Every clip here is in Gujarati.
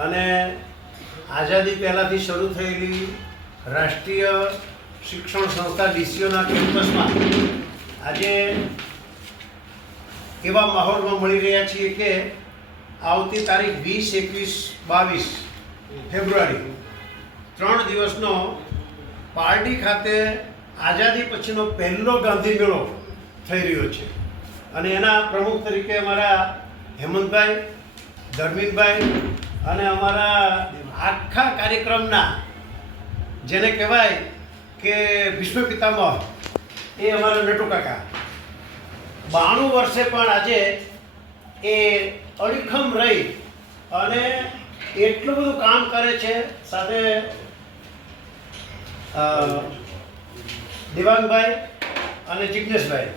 અને આઝાદી પહેલાંથી શરૂ થયેલી રાષ્ટ્રીય શિક્ષણ સંસ્થા ડીસીઓના કેમ્પસમાં આજે એવા માહોલમાં મળી રહ્યા છીએ કે આવતી તારીખ 20, 21, 22 ફેબ્રુઆરી 3 દિવસનો પારડી ખાતે આઝાદી પછીનો પહેલો ગાંધી મેળો થઈ રહ્યો છે અને એના પ્રમુખ તરીકે અમારા હેમંતભાઈ, ધર્મિનભાઈ અને અમારા આખા કાર્યક્રમના જેને કહેવાય કે વિશ્વ પિતામહ એ અમારા નટુ કાકા 92 વર્ષે પણ આજે એ અડીખમ રહી અને એટલું બધું કામ કરે છે. સાથે દેવાંગભાઈ અને જિજ્ઞેશભાઈ,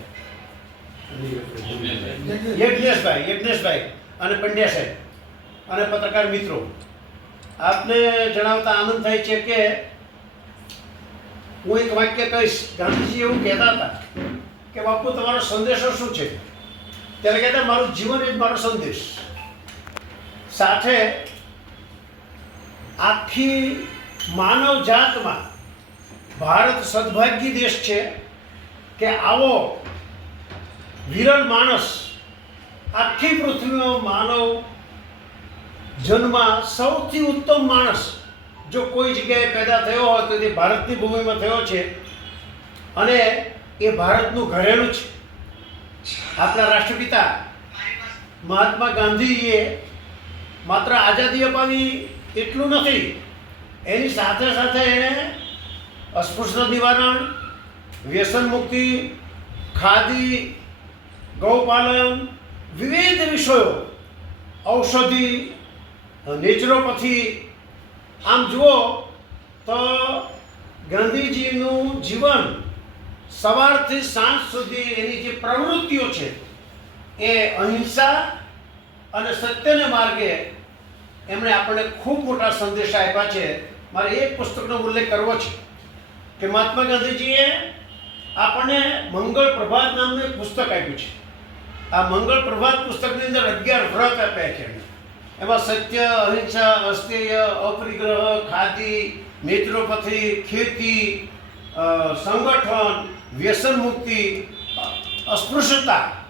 યજ્ઞેશભાઈ અને પંડ્યા સાહેબ અને પત્રકાર મિત્રો, આપને જણાવતા આનંદ થાય છે કે હું એક વાક્ય કહીશ. ગાંધીજી એવું કહેતા હતા કે બાપુ તમારો સંદેશો શું છે? ત્યારે કહેતા મારું જીવન એ જ મારો સંદેશ. સાથે આખી માનવ જાતમાં ભારત સદભાગ્ય દેશ છે કે આવો વિરલ માણસ આખી પૃથ્વીમાં માનવ જન્મમાં સૌથી ઉત્તમ માણસ જો કોઈ જગ્યાએ પેદા થયો હોય તો તે ભારતની ભૂમિમાં થયો છે અને એ ભારતનું ઘરેણું છે. આપણા રાષ્ટ્રપિતા મહાત્મા ગાંધીજીએ માત્ર આઝાદી અપાવી એટલું નથી, એની સાથે સાથે એણે અસ્પૃશ્યતા નિવારણ, વ્યસન મુક્તિ, ખાદી, ગૌપાલન, વિવિધ વિષયો, ઔષધિ, નેચરોપથી, આમ જુઓ તો ગાંધીજીનું જીવન સવારથી સાંજ સુધી એની જે પ્રવૃત્તિઓ છે એ અહિંસા અને સત્યને માર્ગે એમણે આપણને ખૂબ મોટા સંદેશા આપ્યા છે. મારે એક પુસ્તકનો ઉલ્લેખ કરવો છે કે મહાત્મા ગાંધીજીએ આપણને મંગળ પ્રભાત નામનું એક પુસ્તક આપ્યું છે. આ મંગળ પ્રભાત પુસ્તકની અંદર 11 વ્રત આપ્યા છે. એમાં સત્ય, અહિંસા, અસ્તેય, અપરિગ્રહ, ખાદી, નેત્રોપથી, ખેતી, સંગઠન, વ્યસન મુક્તિ, અસ્પૃશ્યતા,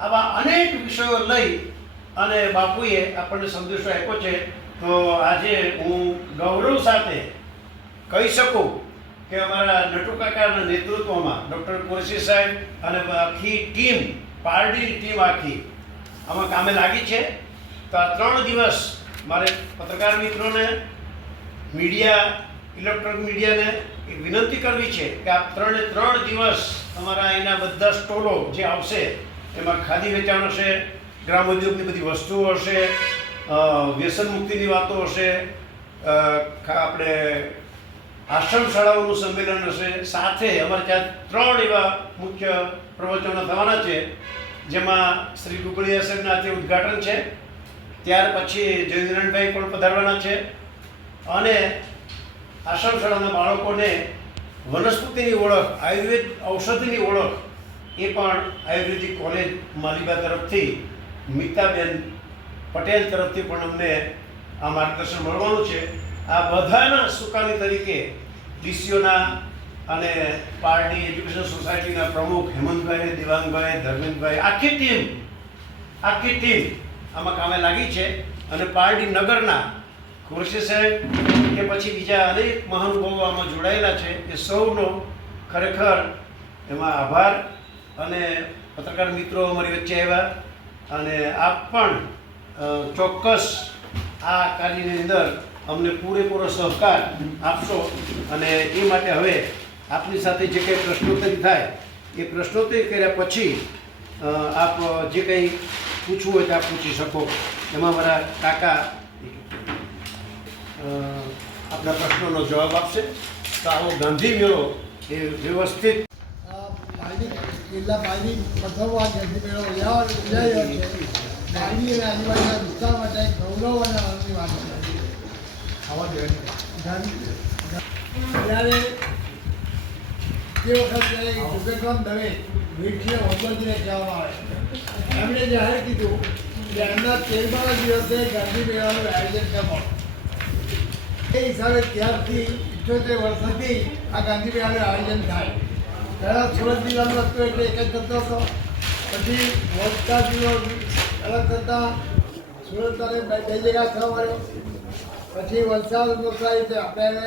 આવા અનેક વિષયો લઈ અને બાપુએ આપણને સંદેશો આપ્યો છે. તો આજે હું ગૌરવ સાથે કહી શકું કે અમારા નટુ કાકાના નેતૃત્વમાં ડૉક્ટર કુરશી સાહેબ અને આખી ટીમ, પારડીની ટીમ આખી આમાં કામે લાગી છે. તો આ 3 દિવસ મારે પત્રકાર મિત્રોને, મીડિયા, ઇલેક્ટ્રોનિક મીડિયાને એક વિનંતી કરવી છે કે આ 3 દિવસ અમારા અહીંના બધા સ્ટોલો જે આવશે એમાં ખાદી વેચાણ હશે, ગ્રામ ઉદ્યોગની બધી વસ્તુઓ હશે, વ્યસન મુક્તિની વાતો હશે, આપણે આશ્રમ શાળાઓનું સંમેલન હશે. સાથે અમારે ત્યાં 3 એવા મુખ્ય પ્રવચનો થવાના છે જેમાં શ્રી ગુગળિયા સાહેબના હાથે ઉદ્ઘાટન છે. ત્યાર પછી જયંદ્રનભાઈ પણ પધારવાના છે અને આશ્રમ શાળાના બાળકોને વનસ્પતિની ઓળખ, આયુર્વેદ ઔષધિની ઓળખ એ પણ આયુર્વેદિક કોલેજ માલીબા તરફથી, મિતાબેન પટેલ તરફથી પણ અમને આ માર્ગદર્શન મળવાનું છે. આ બધાના સુકાની તરીકે ડીસીઓના અને પારડી એજ્યુકેશન સોસાયટીના પ્રમુખ હેમંતભાઈ, દેવાંગભાઈ, ધર્મેન્દ્રભાઈ, આખી ટીમ આમાં કામે લાગી છે. અને પારડી નગરના કુરશી સાહેબ કે પછી બીજા અનેક મહાનુભાવો આમાં જોડાયેલા છે. એ સૌનો ખરેખર એમાં આભાર. અને પત્રકાર મિત્રો અમારી વચ્ચે આવ્યા અને આપ પણ ચોક્કસ આ કાર્યની અંદર અમને પૂરેપૂરો સહકાર આપશો. અને એ માટે હવે આપની સાથે જે કંઈ પ્રશ્નોત્તરી થાય એ પ્રશ્નોત્તરી કર્યા પછી આપ જે કંઈ પૂછવું હોય તો આપ પૂછી શકો. એમાં મારા કાકા આપણા પ્રશ્નોનો જવાબ આપશે. તો આવો ગાંધી મેળો એ વ્યવસ્થિત જિલ્લા પારડી પ્રથમવાર ગાંધી મેળો યોજાઈ રહ્યો છે. પારડી અને આજુબાજુના વિસ્તાર માટે ગૌરવ અને આનંદની વાત છે. ત્યારે તે વખતે જુગેશ્વર દવે વીરસિંહ વંદોજીને કહેવામાં આવે, એમણે જાહેર કીધું કે એમના 13મા દિવસે ગાંધી મેળાનું આયોજન કરવાનું. એ હિસાબે ત્યારથી 78 વર્ષથી આ ગાંધી મેળાનું આયોજન થાય. પહેલાં સુરત જિલ્લાનું હતું એટલે એક જ થતો હતો. પછી વલસાડ જિલ્લો અલગ થતાં સુરત અને બે જગ્યા થવા મળ્યો. પછી વલસાડ થાય છે આપણે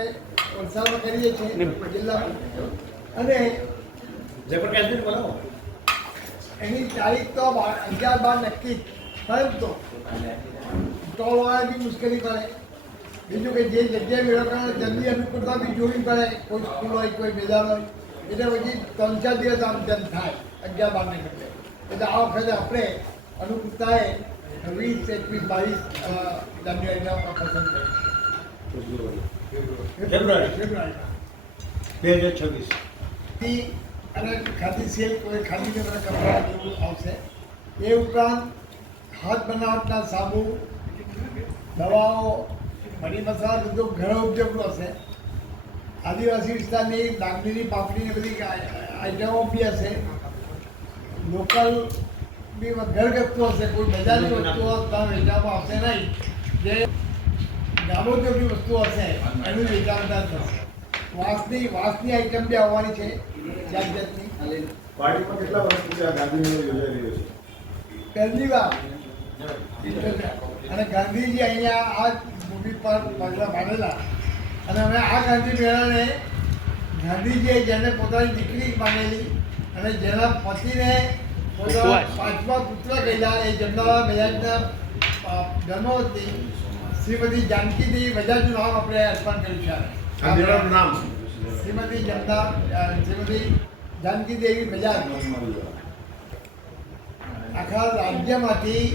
વલસાડમાં કરીએ છીએ જિલ્લામાં. અને જયપ્રકાશભાઈ બોલો. એની તારીખ તો 11-12 નક્કી જ. પરંતુ સ્ટોલવાળા બી મુશ્કેલી પડે. બીજું કે જે જગ્યાએ મેળો કરવાનો જલ્દી અનુકૂળતા બી જોવી પડે. કોઈ સ્કૂલ હોય કોઈ મેદાન હોય એટલે પછી 3-4 દિવસ આમ તેમ થાય 11-12 ને બદલે. એટલે આ વખતે આપણે અનુકૂળતાએ 20, 21, 22 જાન્યુઆરીમાં પસંદ કરીશું. ફેબ્રુઆરી 2026 અને ખાદી સેલ કોઈ ખાદીને બધા કપડાં એવું આવશે. એ ઉપરાંત હાથ બનાવટના સાબુ, દવાઓ, મરી મસાલા બધું ઘર ઉપયોગનું હશે. આદિવાસી વિસ્તારની લાકડીની પાપડીની બધી આઈટમો બી હશે. લોકલ બી ઘરગથ્થુ હશે. કોઈ બજારની વસ્તુઓ ત્યાં વેચાવામાં આવશે નહીં. જે ગ્રામોદ્યોગની વસ્તુઓ હશે એનું વેચાણ ત્યાં થશે. વાંસની આઈટમ બી આવવાની છે જાત જાતની. પાર્ટીમાં કેટલા વર્ષથી આ ગાંધી મેળો યોજાઈ રહ્યો છે? પહેલી વાર. અને ગાંધીજી અહીંયા આ ભૂમિ પર પગલાં પાડેલા. અને હવે આ ગાંધી મેળાને ગાંધીજીએ જેને પોતાની દીકરી માનેલી અને જેના પતિને પોતાના 5મા પુત્ર કહેલા એ જમનાલા બજાજના ધર્મવતી શ્રીમતી જાનકીદેવી બજાજનું નામ આપણે અર્પણ કર્યું છે. આ મેળાનું નામ શ્રીમતી જાનકીદેવી બજાજ. આખા રાજ્યમાંથી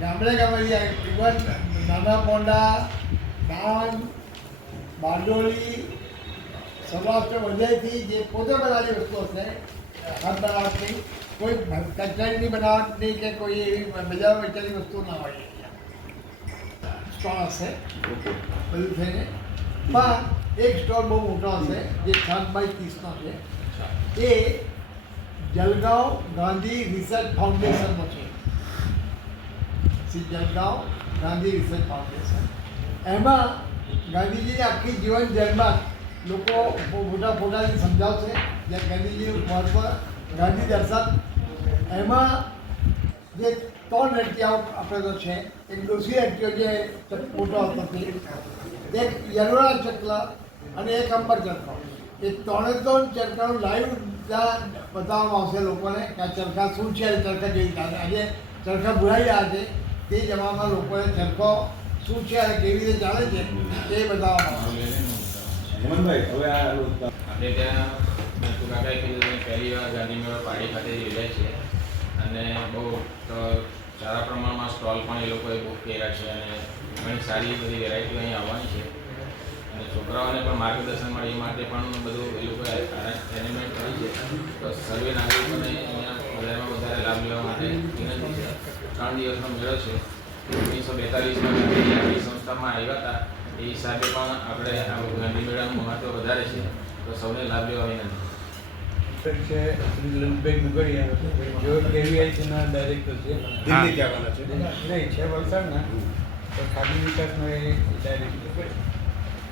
ગામડે ઇવન નાના પોંડા, ડાંગ, બારડોલી, સૌરાષ્ટ્ર વજયથી જે પોતે બનાવેલી વસ્તુ હશે હાથ બનાવટની, કોઈ કચરાની બનાવટની કે કોઈ એવી બજારમાં વેચાયેલી વસ્તુ ના હોય. સ્ટોલ હશે બધું થઈને. પણ એક સ્ટોલ બહુ મોટો હશે જે 7x30નો છે. એ જલગાંવ ગાંધી રિસર્ચ ફાઉન્ડેશનનો છે. Jalgaon Gandhi research foundation. એમાં ગાંધીજીની આખી જીવન જન્મમાં લોકો મોટા ફોટાથી સમજાવશે જે ગાંધીજીનું મહત્વ, ગાંધી દર્શન. એમાં જે 3 રચિયાઓ આપણે તો છે. એક ડોસી રચ્યો જે મોટો હતો, એક યલોરા ચકલ અને એક અંબર ચરખો. એ 3 ચરખાનું લાઈવ ત્યાં બતાવવામાં આવશે લોકોને કે આ ચરખા શું છે. ચરખા જેવી રીતે આજે ચરખા ભૂલાઈ રહ્યા છે. તે જમાનામાં લોકોને ચરખો શું છે અને કેવી રીતે ચાલે છે તે બતાવવામાં આવશે. હેમંતભાઈ, હવે આ આપણે ત્યાં કાકાએ કીધું પહેલી વાર ગાંધી મેળો પાડી ખાતે યોજાય છે અને બહુ સારા પ્રમાણમાં સ્ટોલ પણ એ લોકોએ બુક કર્યા છે અને ઘણી સારી બધી વેરાયટીઓ અહીં આવવાની છે. અને છોકરાઓને પણ માર્ગદર્શન મળે એ માટે પણ બધું એ લોકોએ એરેન્જમેન્ટ કરી છે. તો સર્વે નાગરિકોને અહીંયા વધારેમાં વધારે લાભ લેવા માટે વિનંતી છે. 3 દિવસનો મેળો છે. 1942માં ગાંધીજી આપણી સંસ્થામાં આવ્યા હતા. એ હિસાબે પણ આપણે આ ગાંધી મેળાનું મહત્ત્વ વધારે છે. તો સૌને લાભ લેવા વિનંતી. છે લલિતભાઈ મુગડિયા, જેઓ કેવીઆઈસીના ડાયરેક્ટર છે. દિલ્હીથી આવવાના છે. નહીં, છે વલસાડના. તો ખાદી વિકાસનો એ ડાયરેક્ટર.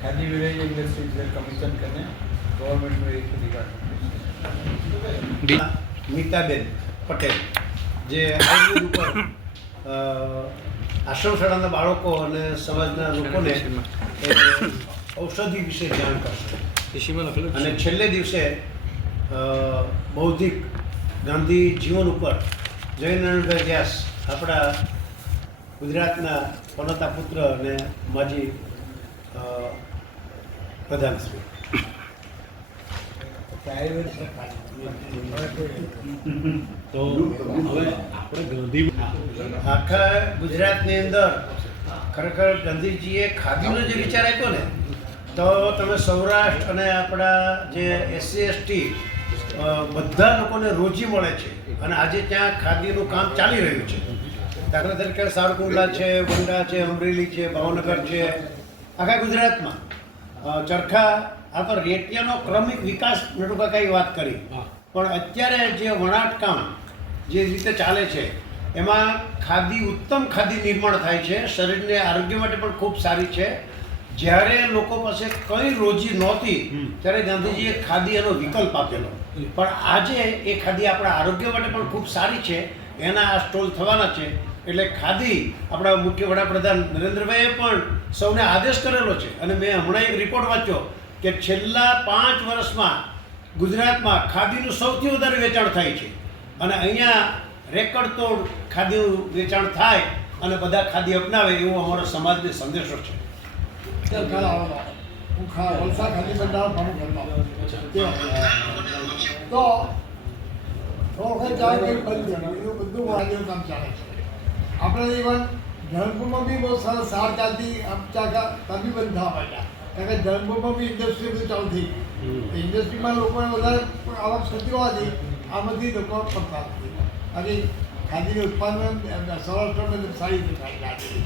ખાદી વિલેજ ઇન્ડસ્ટ્રી છે કમિશન કરીને ગવર્મેન્ટનો એક ડિપાર્ટમેન્ટ. મીતાબેન પટેલ જે આયુર્વેદ ઉપર આશ્રમ શાળાના બાળકો અને સમાજના લોકોને ઔષધિ વિશે જાણ કરશે. અને છેલ્લે દિવસે બૌદ્ધિક ગાંધી જીવન ઉપર જયનારાયણભાઈ વ્યાસ આપણા ગુજરાતના પનોતા પુત્ર અને માજી પ્રધાનશ્રી. તો હવે આપણે આખા ગુજરાતની અંદર ખરેખર ગાંધીજીએ ખાદીનો જે વિચાર આપ્યો ને, તો તમે સૌરાષ્ટ્ર અને આપણા જે SC ST બધા લોકોને રોજી મળે છે અને આજે ત્યાં ખાદીનું કામ ચાલી રહ્યું છે. દાખલા તરીકે સાવરકુંડલા છે, વંડા છે, અમરેલી છે, ભાવનગર છે, આખા ગુજરાતમાં ચરખા આ તો રેટિયાનો ક્રમિક વિકાસ નટુકાકાએ વાત કરી. પણ અત્યારે જે વણાટ કામ જે રીતે ચાલે છે એમાં ખાદી ઉત્તમ ખાદી નિર્માણ થાય છે, શરીરને આરોગ્ય માટે પણ ખૂબ સારી છે. જ્યારે લોકો પાસે કંઈ રોજી નહોતી ત્યારે ગાંધીજીએ ખાદી એનો વિકલ્પ આપેલો, પણ આજે એ ખાદી આપણા આરોગ્ય માટે પણ ખૂબ સારી છે. એના આ સ્ટોલ થવાના છે. એટલે ખાદી આપણા મુખ્ય વડાપ્રધાન નરેન્દ્રભાઈએ પણ સૌને આદેશ કરેલો છે. અને મેં હમણાં એક રિપોર્ટ વાંચ્યો કે છેલ્લા 5 વર્ષમાં ગુજરાતમાં ખાદીનું સૌથી વધારે વેચાણ થાય છે. અને અહીંયા રેકર્ડ તોડ ખાદીનું વેચાણ થાય અને બધા ખાદી અપનાવે એવો અમારો સમાજને સંદેશો છે. હું વલસાડ ખાદી ભંડાર પ્રમુખ હતો. તો વખત ચાલુ કર્યું, બંધ કર્યું. એવું બધું વાડીનું કામ ચાલે છે. આપણે ઇવન ધરમપુરમાં બી બહુ સરસ સાર ચાલતી તબી બંધ થવા માંડ્યા. કારણ કે ધરમપુરમાં બી ઇન્ડસ્ટ્રી બધું ચાલુ થઈ ગઈ. ઇન્ડસ્ટ્રીમાં લોકોને વધારે આવક થતી હોવાથી આમાંથી લોકો પડતા નથી. અને ખાદીનું ઉત્પાદન સૌરાષ્ટ્રમાં સારી રીતે થાય છે.